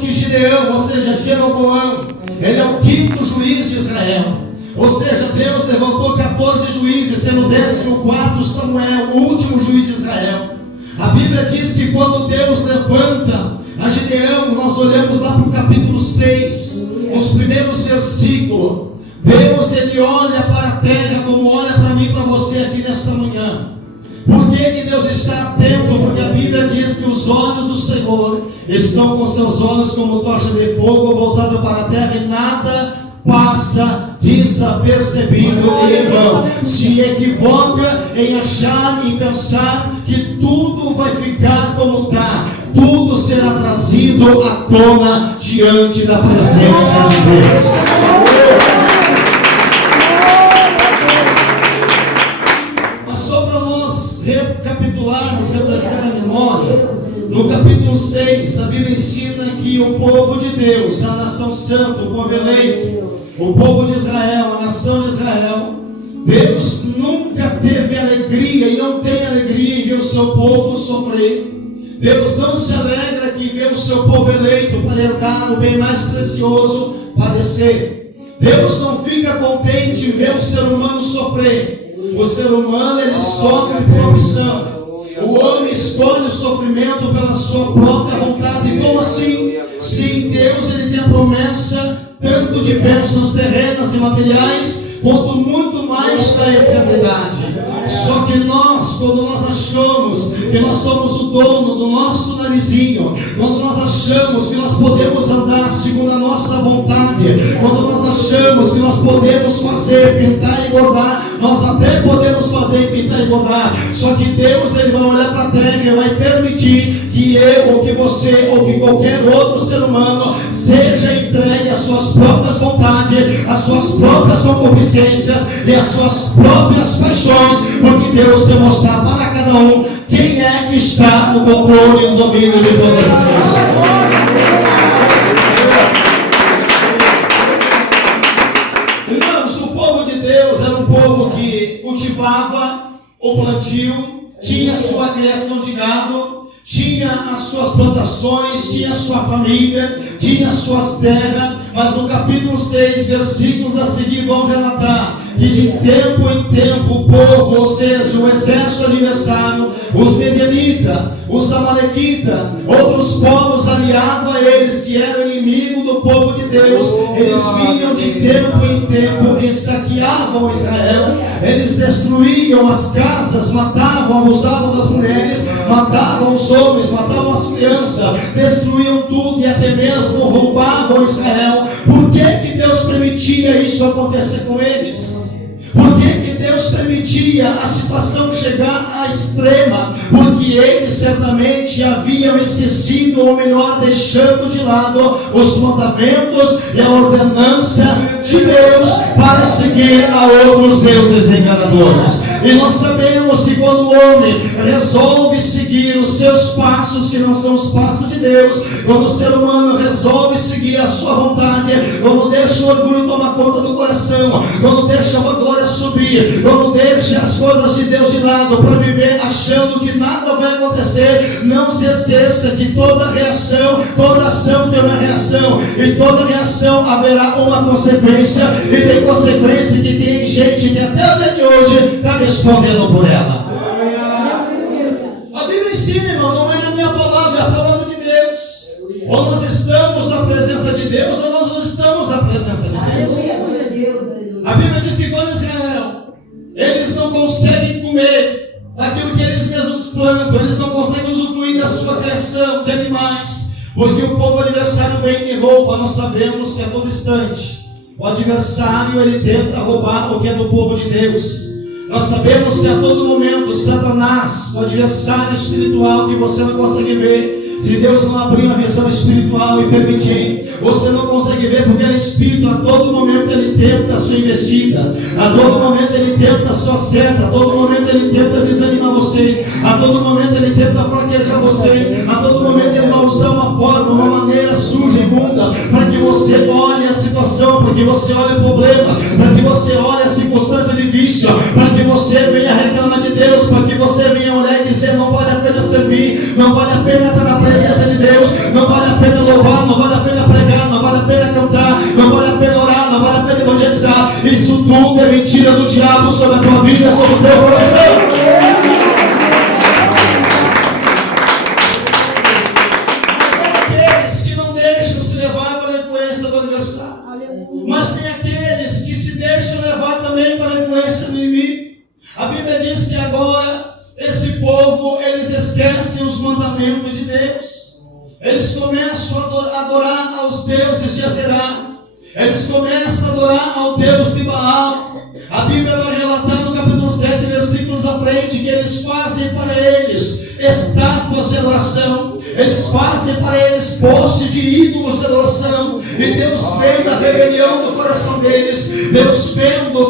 que Gideão, ou seja, Jeroboão, ele é o 5º juiz de Israel. Ou seja, Deus levantou 14 juízes, sendo o 14º Samuel, o último juiz de Israel. A Bíblia diz que quando Deus levanta a Gideão, nós olhamos lá para o capítulo 6, os primeiros versículos. Deus, ele olha para a terra como olha para mim e para você aqui nesta manhã. Por que Deus está atento? Porque a Bíblia diz que os olhos do Senhor estão com seus olhos como tocha de fogo voltado para a terra, e nada passa desapercebido em vão. Se equivoca em achar e pensar que tudo vai ficar como está. Tudo será trazido à tona diante da presença de Deus. Recapitularmos, refrescar a memória, no capítulo 6, a Bíblia ensina que o povo de Deus, a nação santa, o povo eleito, o povo de Israel, a nação de Israel, Deus nunca teve alegria e não tem alegria em ver o seu povo sofrer. Deus não se alegra que vê o seu povo eleito para herdar o bem mais precioso, padecer. Deus não fica contente em ver o ser humano sofrer. O ser humano, ele sofre por opção. O homem escolhe o sofrimento pela sua própria vontade. E como assim? Sim, Deus, ele tem a promessa tanto de bênçãos terrenas e materiais, quanto muito mais da eternidade. Só que nós, quando nós achamos que nós somos o dono do nosso narizinho, quando nós achamos que nós podemos andar segundo a nossa vontade, quando nós achamos que nós podemos fazer, pintar e bordar, nós até podemos fazer, pintar e bordar. Só que Deus, ele vai olhar para a terra e vai permitir que eu, ou que você, ou que qualquer outro ser humano seja entregue às suas próprias vontades, às suas próprias concupiscências e às suas próprias paixões, porque Deus quer mostrar para cada um quem é que está no controle e no domínio de todas as coisas. Irmãos, o povo de Deus era um povo que cultivava o plantio, tinha sua criação de gado, tinha as suas plantações, tinha a sua família, tinha as suas terras, mas no capítulo 6, versículos a seguir vão relatar que de tempo em tempo o povo, ou seja, o exército adversário, os medianitas, os amalequitas, outros povos aliados a eles, que eram inimigos do povo de Deus, eles vinham de tempo em tempo e saqueavam Israel, eles destruíam as casas, matavam, abusavam das mulheres, matavam os homens, matavam as crianças, destruíam tudo e até mesmo roubavam Israel. Por que Deus permitia isso acontecer com eles? Por que Deus permitia a situação chegar à extrema? Porque eles certamente haviam esquecido, ou melhor, deixando de lado os mandamentos e a ordenança de Deus para seguir a outros deuses enganadores. E nós sabemos que quando o homem resolve seguir os seus passos, que não são os passos de Deus, quando o ser humano resolve seguir a sua vontade, quando deixa o orgulho tomar conta do coração, quando deixa a vanglória subir, quando deixa as coisas de Deus de lado para viver achando que nada vai acontecer, não se esqueça que toda reação, toda ação tem uma reação, e toda reação haverá uma consequência, e tem consequência que tem gente que até o dia de hoje está respondendo por ela. A Bíblia ensina, irmão, não é a minha palavra, é a palavra de Deus. Ou nós estamos na presença de Deus, ou nós não estamos na presença de Deus. A Bíblia diz que quando Israel, eles não conseguem comer daquilo que eles mesmos plantam, eles não conseguem usufruir da sua criação de animais, porque o povo adversário vem e rouba. Nós sabemos que a todo instante o adversário, ele tenta roubar o que é do povo de Deus. Nós sabemos que a todo momento Satanás, o adversário espiritual que você não consegue ver, se Deus não abrir uma visão espiritual e permitir, você não consegue ver, porque ele é espírito. A todo momento ele tenta a sua investida, a todo momento ele tenta a sua seta, a todo momento ele tenta desanimar você, a todo momento ele tenta fraquejar você, a todo momento ele vai usar uma forma, uma maneira suja, imunda, para que você olhe a situação, para que você olhe o problema, para que você olhe a circunstância de vício, para que você venha reclamar de Deus, para que você venha olhar e dizer: não vale a pena servir, não vale a pena estar na presença de Deus, não vale a pena louvar, não diabo sobre a tua vida, sobre o teu coração. Tem aqueles que não deixam se levar pela influência do adversário. Mas tem aqueles que se deixam levar também pela influência do inimigo. A Bíblia diz que agora esse povo, eles esquecem os mandamentos de Deus. Eles começam a adorar aos deuses de Azerá. Eles começam a adorar ao Deus de Baal. A Bíblia vai relatar no capítulo 7, versículos à frente, que eles fazem para eles estátuas de adoração. Eles fazem para eles postes de ídolos de adoração. E Deus vendo a rebelião do coração deles, Deus vendo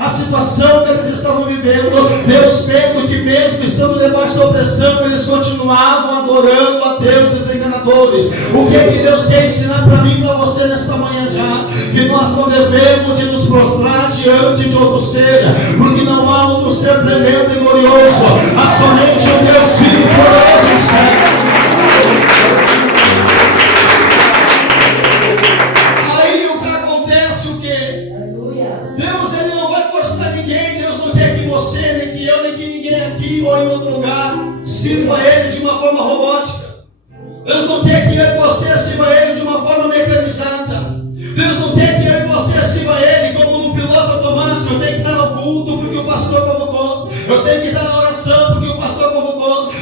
a situação que eles estavam vivendo, Deus vendo que mesmo estando debaixo da opressão, eles continuavam adorando a deuses enganadores. O que Deus quer ensinar para mim e para você nesta manhã já? Que nós não devemos de nos prostrar diante de outro ser, porque não há outro ser tremendo e glorioso, há somente o Deus Filho e poderoso do céu. Aí o que acontece, o quê? Deus, ele não vai forçar ninguém. Deus não quer que você, nem que eu, nem que ninguém aqui ou em outro lugar sirva ele de uma forma robótica. Deus não quer que eu e você sirva ele de uma forma mecanizada. Deus não quer que eu e você sirva ele como num piloto automático. Eu tenho que estar no culto porque o pastor convocou. Eu tenho que estar na oração porque o pastor convocou.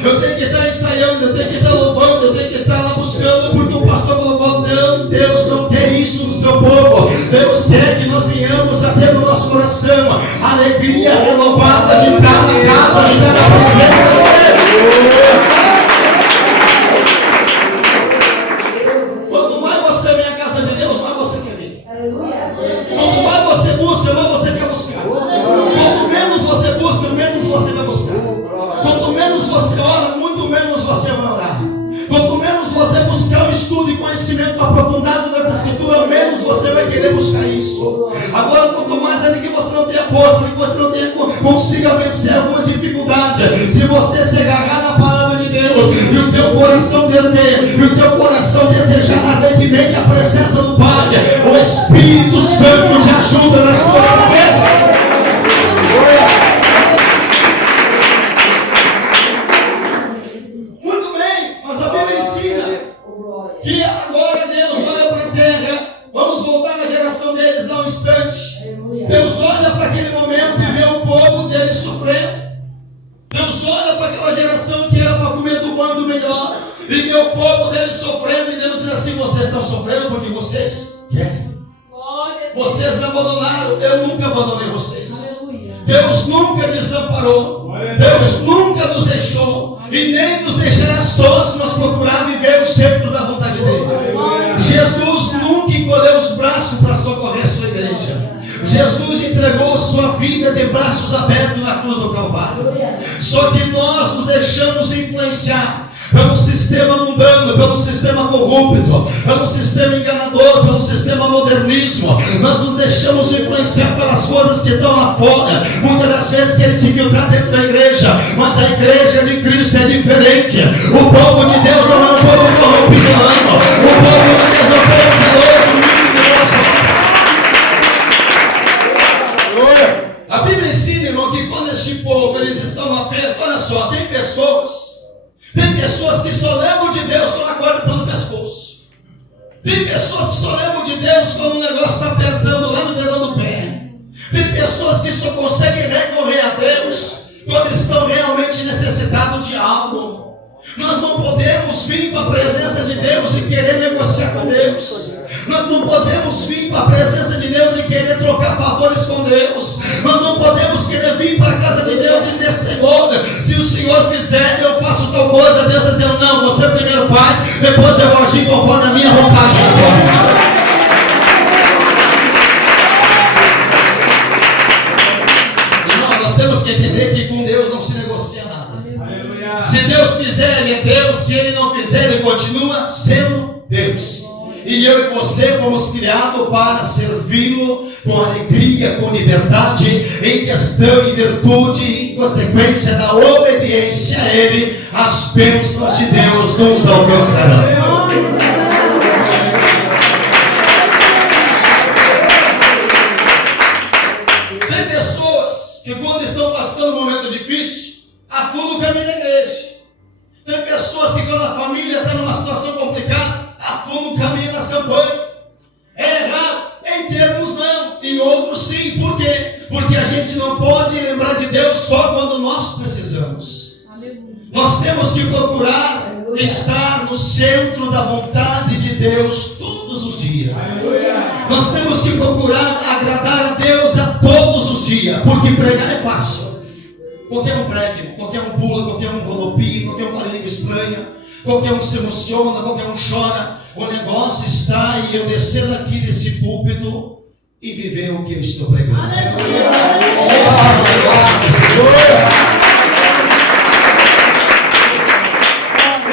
Eu tenho que estar ensaiando, eu tenho que estar louvando, eu tenho que estar lá buscando porque o pastor colocou. Não, Deus não quer isso no seu povo. Deus quer que nós tenhamos até no nosso coração a alegria renovada de estar na casa, de estar na presença de Deus. Quanto mais você vem à casa de Deus, mais você quer vir. Quanto mais você busca, mais você quer buscar. Quanto menos você busca, menos você vai buscar. Quanto menos você ora, muito menos você vai orar. Quanto menos você buscar o estudo e conhecimento aprofundado das Escrituras, menos você vai querer buscar isso. Agora, quanto mais ainda que você não tenha força, que você não consiga vencer algumas dificuldades, se você se agarrar na palavra de Deus e o teu coração verter, e o teu coração desejar ardentemente a presença do Pai, o Espírito Santo te ajuda nas suas cabeças. Que agora Deus olha para a terra. Vamos voltar na geração deles lá um instante. Deus olha para aquele momento e vê o povo deles sofrendo. Deus olha para aquela geração que era para comer do pão do melhor e vê o povo deles sofrendo. E Deus diz assim: vocês estão sofrendo porque vocês querem. Vocês me abandonaram, eu nunca abandonei vocês. Deus nunca desamparou. Deus nunca nos deixou e nem nos deixará só se nós procurar viver o centro da vontade dele. Jesus nunca encolheu os braços para socorrer a sua igreja. Jesus entregou sua vida de braços abertos na cruz do Calvário. Só que nós nos deixamos influenciar pelo sistema mundano, pelo sistema corrupto, pelo sistema enganador, pelo sistema modernismo. Nós nos deixamos influenciar pelas coisas que estão lá fora. Muitas das vezes querem se infiltrar dentro da igreja, mas a igreja de Cristo é diferente. O povo de Deus não é um povo corrompido, não. O povo de Deus é um povo zeloso, muito. A Bíblia ensina, irmão, que quando este povo eles estão lá perto, olha só, tem pessoas que só lembram de Deus quando a corda está no pescoço. Tem pessoas que só lembram de Deus quando o negócio está apertando lá no dedão do pé. Tem pessoas que só conseguem recorrer a Deus quando estão realmente necessitados de algo. Nós não podemos vir para a presença de Deus e querer negociar com Deus. Nós não podemos vir para a presença de Deus e querer trocar favores com Deus. Nós não podemos querer vir para a casa de Deus e dizer: Senhor, se o Senhor fizer, eu faço tal coisa. Deus dizendo: não, você primeiro faz, depois eu vou agir conforme a minha vontade na tua vida. Irmão, nós temos que entender que com Deus não se negocia nada. Se Deus fizer, Ele é Deus. Se Ele não fizer, Ele continua sendo Deus. E eu e você fomos criados para servi-lo com alegria, com liberdade, em questão, em virtude, em consequência da obediência a Ele, as bênçãos de Deus nos alcançarão. Tem pessoas procurar estar no centro da vontade de Deus todos os dias. Nós temos que procurar agradar a Deus a todos os dias, porque pregar é fácil. Qualquer um prega, qualquer um pula, qualquer um rodopia, qualquer um fala língua estranha, qualquer um se emociona, qualquer um chora. O negócio está em eu descer daqui desse púlpito e viver o que eu estou pregando. Esse é o negócio.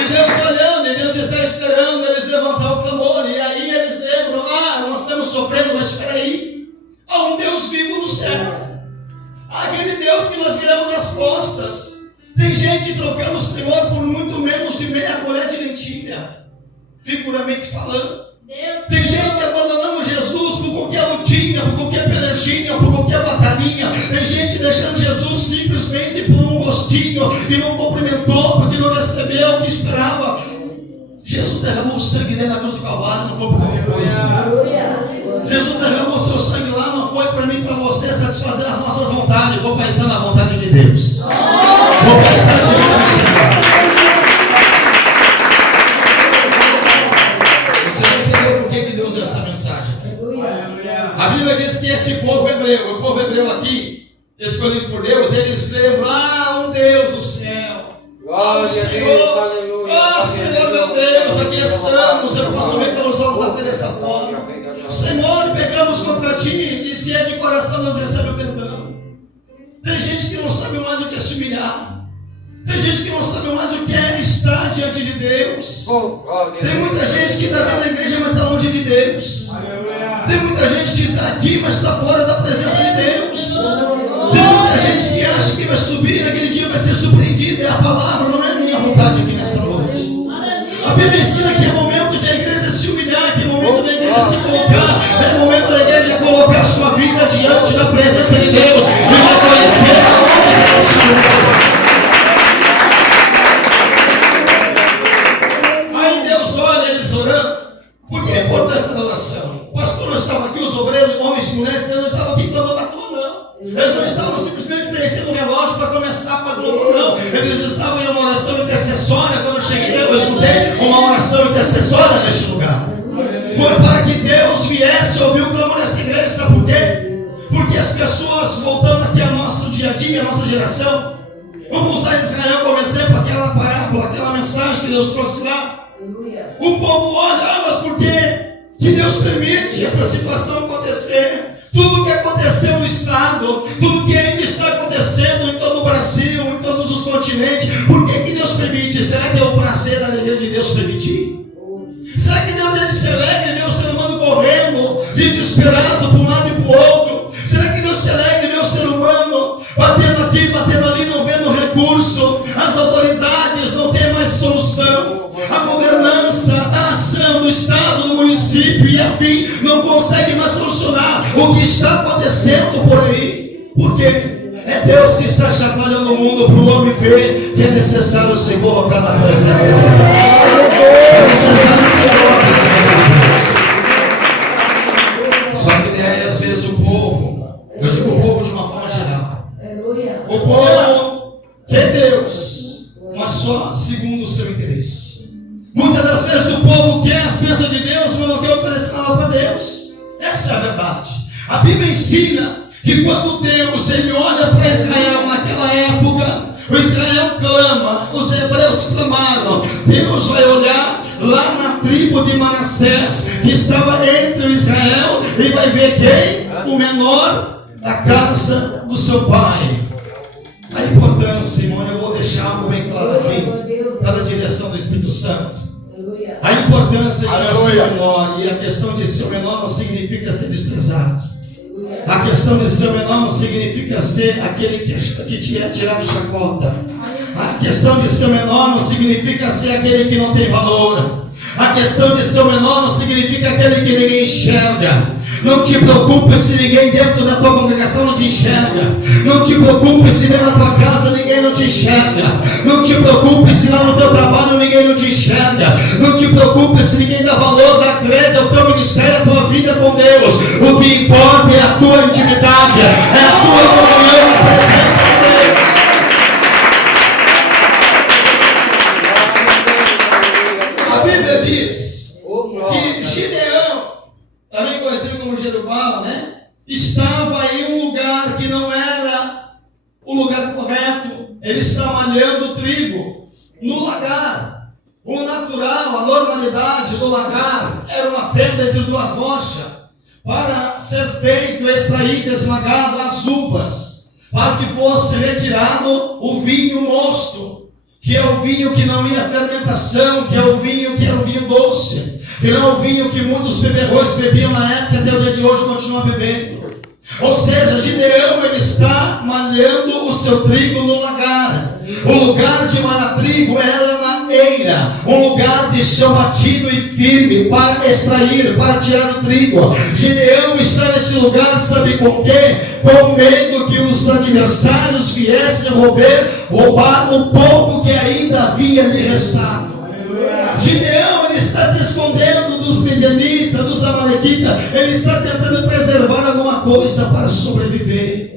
E Deus olhando, e Deus está esperando eles levantar o clamor. E aí eles lembram: nós estamos sofrendo, mas espera aí, há um Deus vivo no céu. Aquele Deus que nós viramos as costas. Tem gente trocando o Senhor por muito menos de meia colher de lentilha, figuramente falando. Tem gente abandonando Jesus por qualquer lutinha, por qualquer pelejinha, por qualquer batalhinha. Tem gente deixando Jesus simplesmente por um gostinho e não cumprimentou porque não recebeu o que esperava. Jesus derramou o sangue dele na cruz do Calvário, não foi por qualquer coisa. Jesus derramou o seu sangue lá, não foi para mim e para você satisfazer as nossas vontades. Vou para estar na vontade de Deus. Vou para estar diante do Senhor. Você vai entender por que Deus deu essa mensagem aqui. A Bíblia diz que esse povo hebreu, o povo hebreu aqui, escolhido por Deus, eles lembram: um Deus do céu. Senhor, Senhor meu Deus, aqui estamos. Eu posso ver pelos olhos da fé desta forma. Senhor, pecamos contra ti, e se é de coração nós recebemos perdão. Tem gente que não sabe mais o que é se humilhar. Tem gente que não sabe mais o que é estar diante de Deus. Tem muita gente que está dentro da igreja, mas está longe de Deus. Tem muita gente que está aqui, mas está fora da presença de Deus. Tem muita gente que acha que vai subir e naquele dia vai ser surpreendido. É a palavra, não é a minha vontade aqui nessa noite. A Bíblia ensina que é momento de a igreja se humilhar, que é momento da igreja se colocar, é momento da igreja colocar a sua vida diante da presença de Deus e reconhecer a obra de Deus. Aí Deus olha eles orando. Por que a importância da oração? O pastor não estava aqui, os obreiros, homens e mulheres, Deus não estava aqui clamando à toa, não. Eles não estavam simplesmente preenchendo o relógio para começar para a glória, não. Eles estavam em uma oração intercessória. Quando eu cheguei, eu escutei uma oração intercessória neste lugar. Foi para que Deus viesse ouvir o clamor desta igreja. Sabe por quê? Porque as pessoas, voltando aqui ao nosso dia a dia, a nossa geração, vamos usar Israel como exemplo, aquela parábola, aquela mensagem que Deus trouxe lá. O povo olha: mas por que Deus permite essa situação acontecer? Tudo que aconteceu no estado, tudo que ainda está acontecendo em todo o Brasil, em todos os continentes, por que Deus permite? Será que é o prazer, a alegria de Deus permitir? Será que Deus ele se alegra em ver o ser humano correndo, desesperado para um lado e para o outro? Será que Deus se alegra em ver o ser humano batendo aqui, batendo ali, não vendo recurso? As autoridades não têm mais solução. A governança da nação, do estado, do município e afim não consegue mais solucionar o que está acontecendo por aí. Por quê? É Deus que está chacoalhando o mundo para o homem ver que é necessário se colocar na presença de Deus. É necessário se colocar diante de Deus. Só que daí às vezes o povo, eu digo o povo de uma forma geral, o povo quer Deus, mas só segundo o seu interesse. Muitas das vezes o povo quer as bênçãos de Deus, mas não quer oferecer nada para Deus. Essa é a verdade. A Bíblia ensina que quando Deus ele olha para Israel naquela época, o Israel clama, os hebreus clamaram. Deus vai olhar lá na tribo de Manassés, que estava entre o Israel, e vai ver quem? O menor da casa do seu pai. A importância, irmão, eu vou deixar algo bem claro aqui, pela direção do Espírito Santo. A importância de ser menor, e a questão de ser menor não significa ser desprezado. A questão de ser menor não significa ser aquele que te é tirado chacota. A questão de ser menor não significa ser aquele que não tem valor. A questão de ser menor não significa aquele que ninguém enxerga. Não te preocupe se ninguém dentro da tua congregação não te enxerga. Não te preocupe se dentro da tua casa ninguém não te enxerga. Não te preocupe se lá no teu trabalho ninguém não te enxerga. Não te preocupe se ninguém dá valor, dá crédito ao teu ministério, à tua vida com Deus. O que importa é a tua intimidade, é a tua comunhão na presença de Deus. que Gideão, também conhecido como Jerubal, né? Estava em um lugar que não era o lugar correto. Ele estava malhando trigo no lagar. O natural, a normalidade do lagar era uma fenda entre duas rochas para ser feito, extraído, esmagado as uvas, para que fosse retirado o vinho mosto, que é o vinho que não ia fermentação, que é o vinho que era o vinho doce, que não é o vinho que muitos beberrões bebiam na época, até o dia de hoje continuam bebendo. Ou seja, Gideão, ele está malhando o seu trigo no lagar. O lugar de malhar trigo era na eira, um lugar de chão batido e firme para extrair, para tirar o trigo. Gideão está nesse lugar, sabe com quê? Com medo que os adversários viessem roubar o pouco que ainda havia de restado. Gideão, ele está se escondendo dos midianitas, dos amalequitas. Ele está tentando preservar alguma coisa para sobreviver.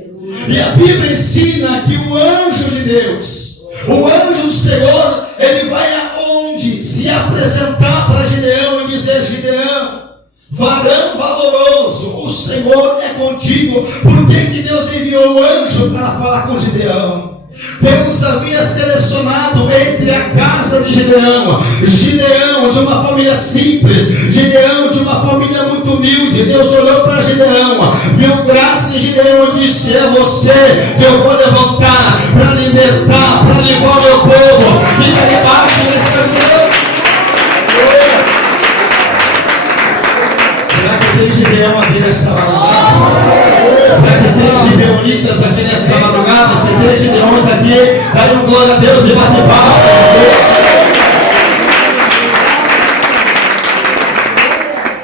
E a Bíblia ensina que o anjo de Deus, o anjo do Senhor, ele vai aonde? Se apresentar para Gideão e dizer: Gideão, varão valoroso, o Senhor é contigo. Por que Deus enviou o anjo para falar com Gideão? Deus havia selecionado entre a casa de Gideão de uma família simples, Gideão de uma família muito humilde. Deus olhou para Gideão, viu graça em Gideão e disse: é você que eu vou levantar para libertar, para livrar o meu povo que está debaixo da escravidão. Será que tem Gideão aqui nesta madrugada? Será que tem gideonitas aqui nesta madrugada? Se tem Gideões aqui, dá um glória a Deus e bate palma para Jesus.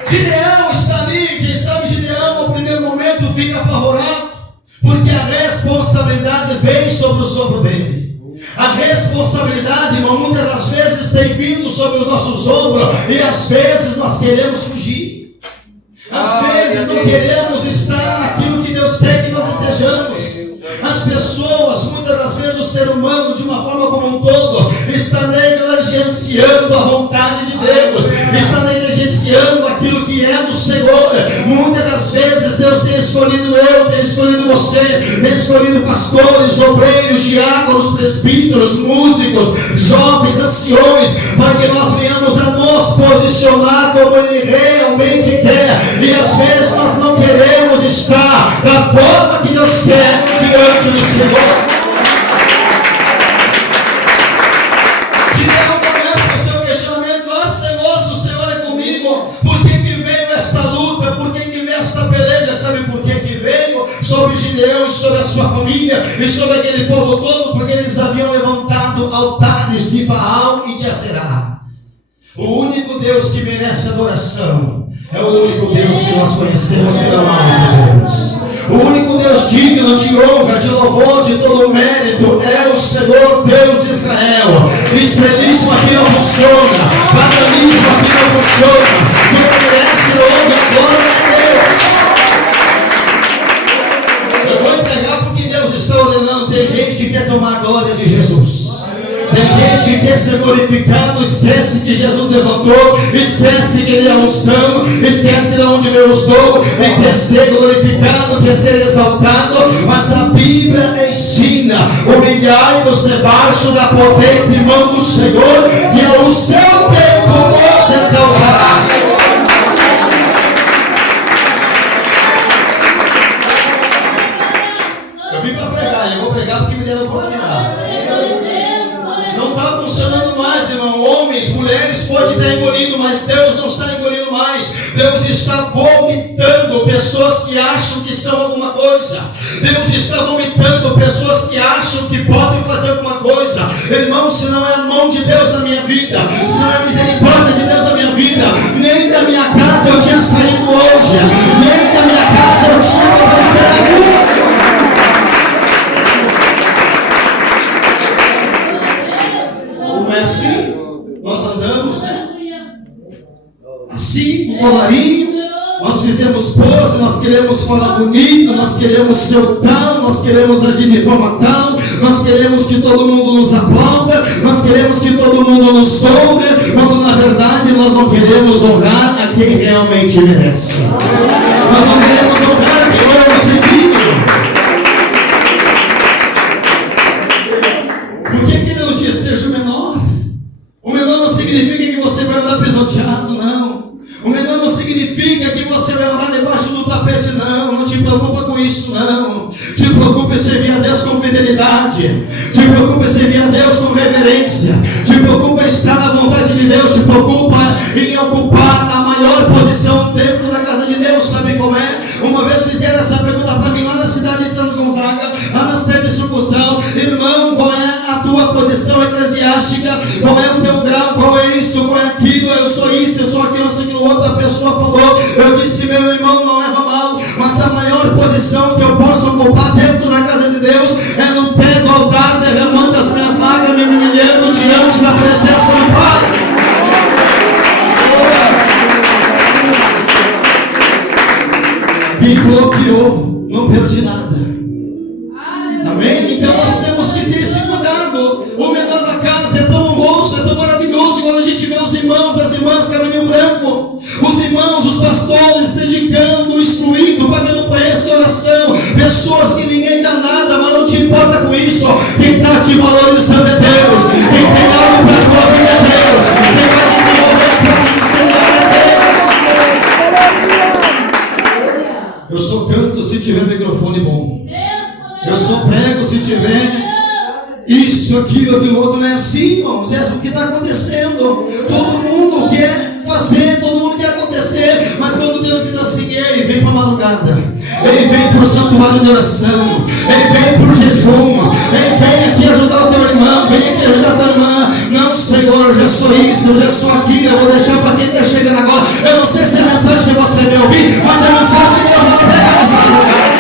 Gideão está ali. Quem sabe Gideão no primeiro momento fica apavorado, porque a responsabilidade vem sobre o ombro dele. A responsabilidade, irmão, muitas das vezes tem vindo sobre os nossos ombros, e às vezes nós queremos fugir. Às vezes não queremos estar naquilo que Deus quer que nós estejamos. As pessoas, muitas das vezes o ser humano, de uma forma como um todo, está negligenciando a vontade de Deus, está negligenciando aquilo que é do Senhor. Muitas das vezes Deus tem escolhido eu, tem escolhido você, tem escolhido pastores, obreiros, diáconos, presbíteros, músicos, jovens, anciões, para que nós venhamos a nos posicionar como Ele realmente quer. E às vezes nós não queremos estar da forma que Deus quer diante do Senhor. Gideão começa o seu questionamento: Senhor, se o Senhor é comigo, por que veio esta luta? Por que veio esta peleja? Sabe por que veio? Sobre Gideão e sobre a sua família e sobre aquele povo todo, porque eles haviam levantado altares de Baal e de Aserá. O único Deus que merece adoração é o único Deus que nós conhecemos pelo nome de Deus. O único Deus digno de honra, de louvor, de todo mérito é o Senhor Deus de Israel. Estrelismo aqui não funciona, paganismo aqui não funciona. Quem merece honra e glória é Deus. Eu vou entregar porque Deus está ordenando. Tem gente que quer tomar a glória de Jesus. Tem gente que quer ser glorificado, esquece que Jesus levantou, esquece que Ele é a unção, esquece que de onde veio os dons, e quer ser glorificado, quer ser exaltado. Mas a Bíblia ensina: humilhai-vos debaixo da potente mão do Senhor, e ao seu tempo vos exaltará. Eu vim para pregar, eu vou pregar porque me deram oportunidade. Não está funcionando mais, irmão. Homens, mulheres podem estar engolindo, mas Deus não está engolindo mais. Deus está vomitando pessoas que acham que são alguma coisa. Deus está vomitando pessoas que acham que podem fazer alguma coisa. Irmão, se não é a mão de Deus na minha vida, se não é a misericórdia de Deus na minha vida, nem da minha casa eu tinha saído hoje, nem da minha casa eu tinha botado pé na rua. Não é assim? Nós andamos, né? Assim, com colarinho, Nós fizemos pose, nós queremos falar bonito, nós queremos ser o tal, nós queremos agir de forma tal, nós queremos que todo mundo nos aplauda, nós queremos que todo mundo nos honre, quando na verdade nós não queremos honrar a quem realmente merece. Nós não queremos honrar a quem realmente é digno. Por que Deus diz seja o menor? O menor não significa que você vai andar pisoteado, não. O menor não significa que você vai andar debaixo do tapete, não. Não te preocupa com isso, não. Te preocupa em servir a Deus com fidelidade. Te preocupa em servir a Deus com reverência. Te preocupa em estar na vontade de Deus. Te preocupa em ocupar a maior posição dentro da casa de Deus. Sabe como é? Uma vez fizeram essa pergunta para mim lá na cidade de Santos Gonzaga, lá na sede de sucursal: irmão, qual é a tua posição eclesiástica? Qual é o teu grau? Qual é isso? Qual é aquilo? Eu sou isso, eu sou aquilo, eu sou aquilo. Outra pessoa falou, eu disse: meu irmão, não leva mal, mas a maior posição que eu posso ocupar dentro da casa de Deus é no pé do altar, derramando as minhas lágrimas e me humilhando diante da presença do Pai. Me bloqueou, não perdi nada. Amém? Então nós temos que ter esse cuidado. O menor da casa é tão honroso, é tão maravilhoso quando a gente vê os irmãos, as irmãs caminho branco, os irmãos, os pastores dedicando, instruindo, pagando preço de oração, pessoas que ninguém dá nada, mas não te importa com isso. Quem está te valorizando é Deus. Quem tem algo para a tua vida é Deus. Quem vai desenvolver a tua Senhor é Deus. Eu só canto se tiver microfone bom. Eu só prego se tiver isso, aquilo outro. Não é assim, irmãos. É o que está acontecendo. Todo mundo quer fazer, todo mundo quer acontecer, mas quando Deus diz assim: ele vem para a madrugada, ele vem para o santuário de oração, ele vem para o jejum, ele vem aqui ajudar o teu irmão, vem aqui ajudar a tua irmã. Não, Senhor, eu já sou isso, eu já sou aquilo, eu vou deixar para quem está chegando agora. Eu não sei se é a mensagem que você vai ouvir, mas é a mensagem que Deus vai pregar nessa madrugada.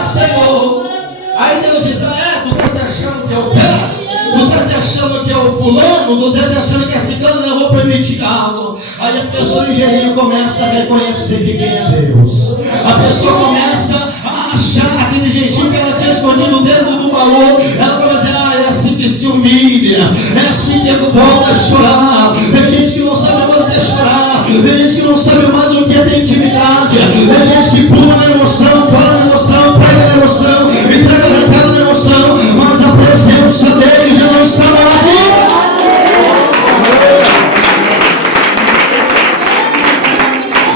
Senhor, aí Deus diz: tu está te achando que é o pé? Tu está te achando que é o fulano? Tu está te achando que é ciclano? Eu vou permitir algo. Aí a pessoa ligeirinho começa a reconhecer que quem é Deus. A pessoa começa a achar aquele jeitinho que ela tinha escondido dentro do baú. Ela começa a dizer: é assim que se humilha, é assim que volta a chorar. Tem gente que não sabe mais o que é chorar, tem gente que não sabe mais o que é ter intimidade, tem gente que pula na emoção, fala na emoção, prega na emoção, entrega recado na emoção, mas a presença dele já não está na vida.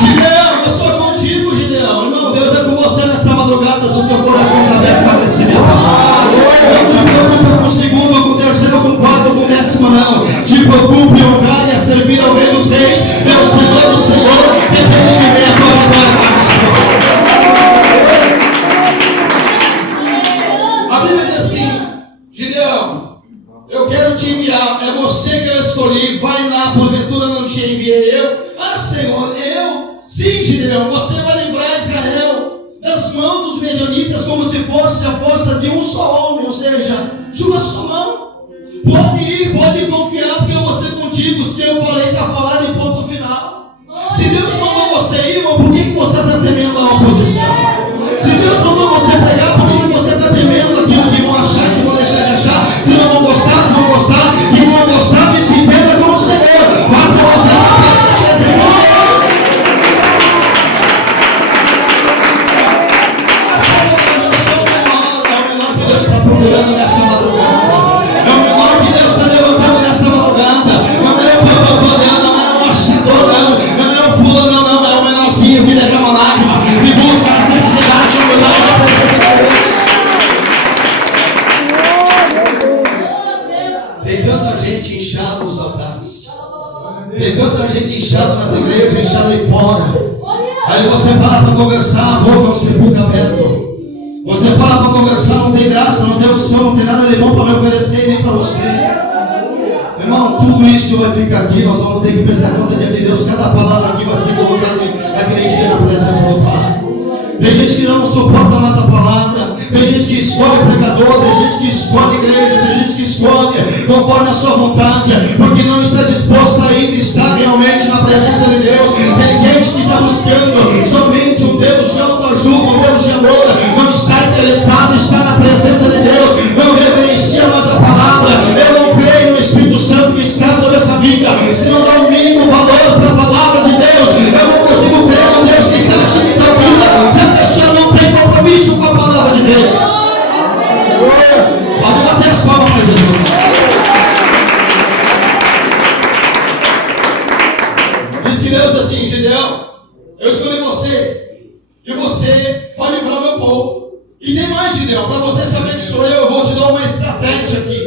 Gideão, eu sou contigo, Gideão. Irmão, Deus é com você nesta madrugada, se o teu coração está aberto para receber. Não te preocupe com o segundo, com o terceiro, com o quarto, com o décimo, não. Te preocupe em honrar e a servir ao Rei dos Reis, é o Senhor do Senhor, é dele que vem a tua vitória para nós. A Bíblia diz assim: Gideão, eu quero te enviar, é você que eu escolhi, vai lá, porventura não te enviei eu? Senhor, eu? Sim, Gideão, você vai livrar Israel das mãos dos medianitas como se fosse a força de um só homem, ou seja, de uma só mão. Pode ir, pode confiar, porque eu vou ser contigo. Se eu falei, está falado em ponto final. Se Deus mandou você ir, irmão, por que você está temendo a oposição? Se Deus mandou você pregar, por que você está temendo aquilo que vão achar, que vão deixar de achar? Se não vão gostar, se vão gostar, que não vão gostar, que se entenda com o Senhor. Faça você capaz da presença de Deus. Está procurando nesta madrugada, é o menor que Deus está levantando nesta madrugada. Não é o bababã, não é o achador, não é o fulano, não é o menorzinho que derrama lágrima e busca a simplicidade e humildade da presença de Deus. Tem tanta gente inchada nos altares, tem tanta gente inchada nas igrejas, inchada aí fora. Aí você para para conversar, a boca é um sepulcro aberto. Você para para conversar, não tem graça, não tem unção, não tem nada de bom para me oferecer, nem para você. Irmão, tudo isso vai ficar aqui, nós vamos ter que prestar conta diante de Deus. Cada palavra aqui vai ser colocada naquele dia na presença do Pai. Tem gente que já não suporta mais a palavra, tem gente que escolhe pregador, tem gente que escolhe igreja, tem gente que escolhe conforme a sua vontade, porque não está disposto ainda a estar realmente na presença de Deus. Tem gente que está buscando somente um Deus de autoajuda, um Deus de amor, não está interessado em estar na presença de Deus, não reverencia mais a palavra. Eu não creio no Espírito Santo que está sobre essa vida, se não dá o mínimo valor para a palavra de Deus. Eu não consigo crer no Deus que está agindo em tua vida se a pessoa não tem compromisso com a palavra de Deus. Pode bater as palmas para Jesus. Diz que Deus assim: Gideão, eu escolhi você, e você vai livrar meu povo. E tem mais, Gideão, para você saber que sou eu vou te dar uma estratégia aqui,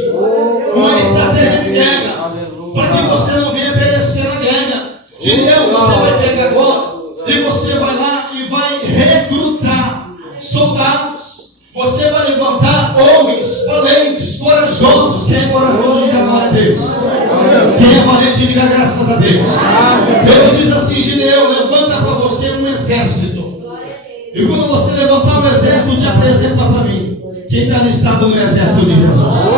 uma estratégia de guerra, para que você não venha perecer na guerra. Gideão, você vai pegar agora e você vai lá e vai recrutar soldados. Você vai levantar homens valentes, corajosos. Quem é corajoso, diga glória a Deus. Quem é valente, diga graças a Deus. Deus diz assim: Gideão, levanta para você um exército. E quando você levantar um exército, te apresenta para mim. Quem está listado no exército de Jesus?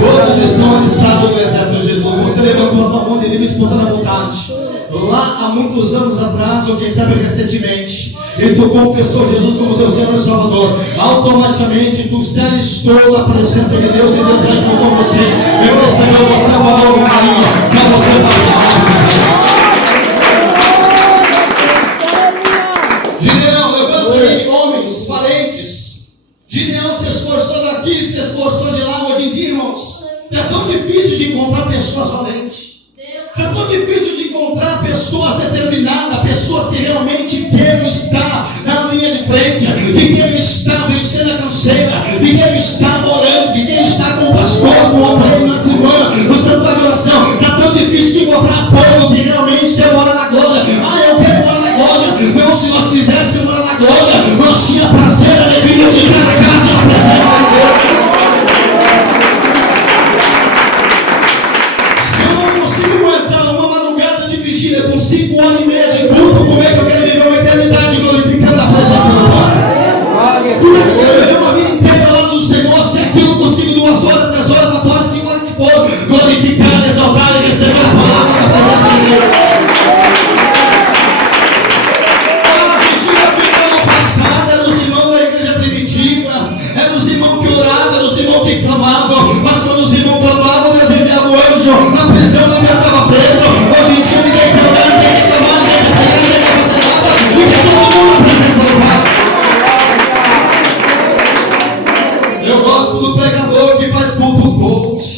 Todos estão listados no exército de Jesus. Você levantou a tua mão de livre e espontânea vontade. Lá há muitos anos atrás, ou quem sabe recentemente, e tu confessou Jesus como teu Senhor e Salvador. Automaticamente tu se alistou na presença de Deus, e Deus já encontrou você. Eu recebo você com amor e carinho para você fazer a obra de Deus. Gideão, levanta aí homens valentes. Gideão se esforçou daqui, se esforçou de lá. Hoje em dia, irmãos, é tão difícil de encontrar pessoas valentes. É tão difícil de encontrar pessoas determinadas, pessoas que realmente querem estar na linha de frente, que querem estar vencendo a canseira, que querem estar orando, que querem estar com o pastor, com o obreiro, nas irmãs, no santuário de oração. É tão difícil de encontrar povo que realmente quer morar na glória. Ah, eu quero morar na glória. Não, se nós quiséssemos morar na glória, nós tínhamos prazer, alegria de estar na casa da presença de Deus. Com 5 anos e meio de culto, como é que eu quero viver uma eternidade glorificando a presença do Pai? Como é que eu quero viver uma vida inteira lá no Senhor, se aqui eu não consigo 2 horas, 3 horas, 4 horas, 5 horas que for, glorificar, exaltar e receber a palavra da presença de Deus? A vigília do ano passado eram os irmãos da igreja primitiva, eram os irmãos que oravam, eram os irmãos que clamavam, mas quando os irmãos clamavam, Deus enviava o anjo, a prisão libertava preto. Hoje em dia ninguém quer orar, ninguém quer clamar, ninguém quer pregar, ninguém quer fazer nada, e quer todo mundo na presença do Pai. Eu gosto do pregador que faz culto coach.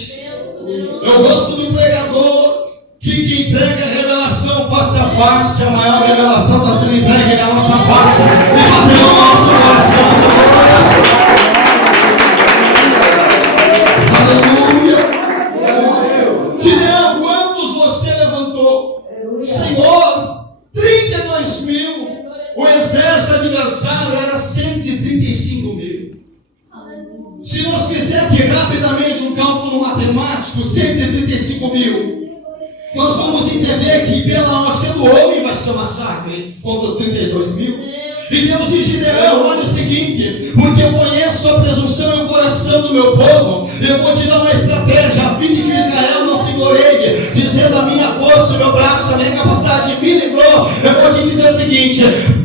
Eu gosto do pregador que entrega a revelação face a face. A maior revelação está sendo entregue na nossa face e bateu no nosso coração. Aleluia. Gideão, quantos você levantou? Senhor, 32 mil. O exército adversário era 135 mil. Se nós fizermos aqui rapidamente um cálculo matemático, 135 mil, nós vamos entender que pela ótica do homem vai ser um massacre contra 32 mil. E Deus diz: Gideão, olha o seguinte, porque eu conheço a presunção e o coração do meu povo, eu vou te dar uma estratégia, a fim de que Israel não se glorie, dizendo: a minha força, o meu braço, a minha capacidade me livrou. Eu vou te dizer o seguinte: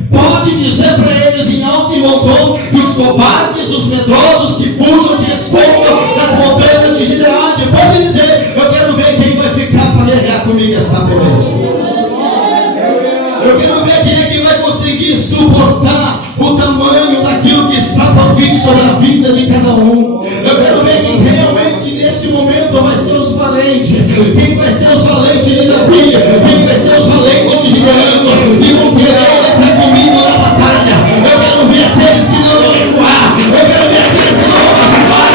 pode dizer para eles em alto e bom tom que os covardes, os medrosos, que fujam, que escondam das montanhas de Gileade, pode dizer. Eu quero ver quem vai ficar para guerrear comigo esta peleja. Eu quero ver quem é que vai conseguir suportar o tamanho daquilo que está por vir sobre a vida de cada um. Eu quero ver quem realmente neste momento vai ser os valentes. Quem vai ser os valentes de Davi? Quem vai ser os valentes de Gideão? E vão querer entrar comigo na batalha. Eu quero ver aqueles que não vão recuar. Eu quero ver aqueles que não vão vacilar.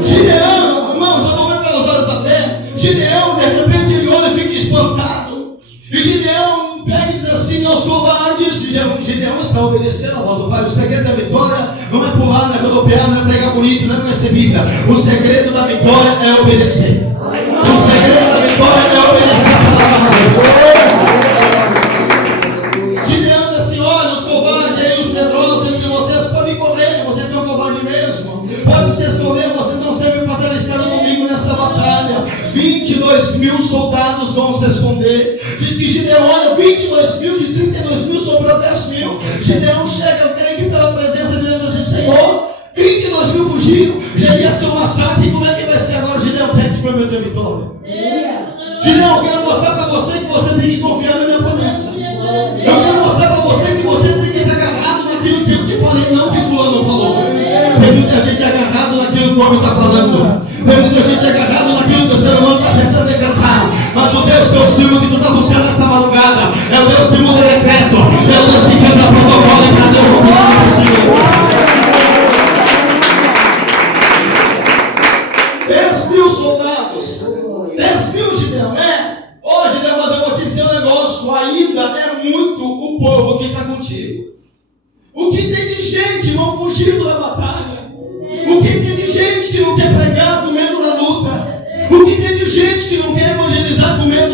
Gideão, irmãos, eu vou ver pelos olhos da fé. Gideão, de repente, ele olha e fica espantado. E Gideão pega e diz assim aos covardes. Gideão está obedecendo a voz do Pai. O segredo da vitória não é pular, não é rodopiar, não é pregar bonito, não é conhecer Bíblia. O segredo da vitória é obedecer. O segredo da vitória é obedecer a palavra de Deus. Gideão diz assim: olha, os covardes 22.000 soldados vão se esconder. Diz que Gideão olha, 22.000 de 32.000 sobrou 10.000. Gideão chega, eu creio que pela presença de Deus, assim, Senhor, 22.000 fugiram, já ia ser um massacre, como é que vai ser agora? Gideão, pede para eu ter vitória. Gideão, eu quero mostrar para você que você tem que confiar na minha promessa. Eu quero mostrar para você que você tem que estar agarrado naquilo que eu te falei, não que fulano falou. Tem muita gente agarrado naquilo que o homem está falando. Tem muita gente agarrado naquilo que o ser humano está tentando decretar. Mas o Deus que eu sirvo, que tu está buscando nesta madrugada, é o Deus que muda decreto. É o Deus que quebra protocolo. E para Deus o milagre é possível. 10.000 soldados. 10.000, Gideão, Hoje, Gideão, mas eu vou te dizer um negócio. Ainda é muito o povo que está contigo. O que tem de gente não fugindo da batalha? O que tem de gente que não quer pregar com medo da luta? O que tem de gente que não quer evangelizar com medo